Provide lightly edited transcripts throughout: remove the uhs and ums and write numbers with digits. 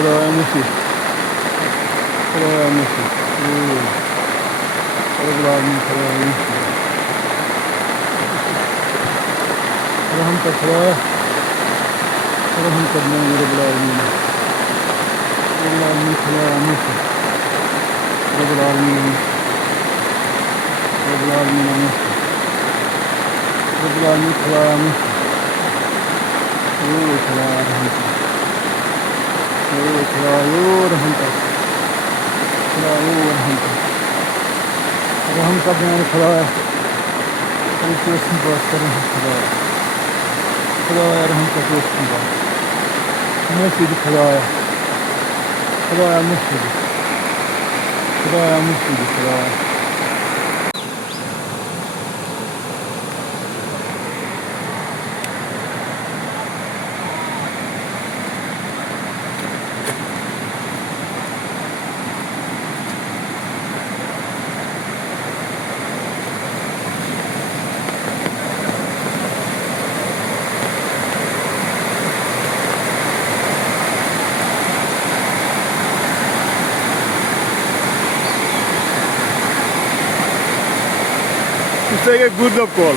خدایا مفید خدایا مفید رب العالمین خدایا مفید رحم کر خدایا رحم کرنا رب العالمین خدایا مفید رب العالمین رب العالمین مفید رب العالمین خدایا مفید خدایا رحم کر خدایا رحم کر خدایا رحم کر رحم کر میان خدایا ای توسن باز کر خدایا خدایا رحم کر توسن باز مفید خدایا خدایا مفید خدایا مفید خدایا Üstelik Gurdap kol.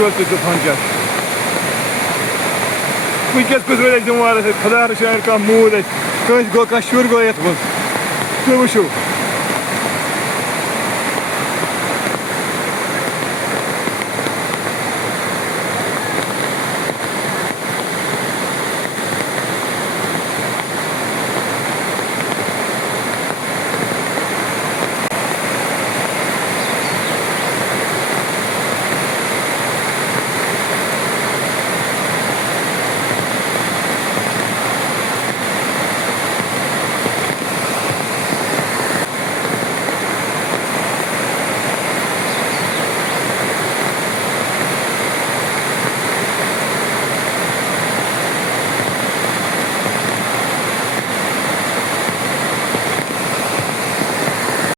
Чувствует тупанча. Куйкес кузвелек думала, когда рушаем камуды, то есть го кашур го это вот. Что вы что?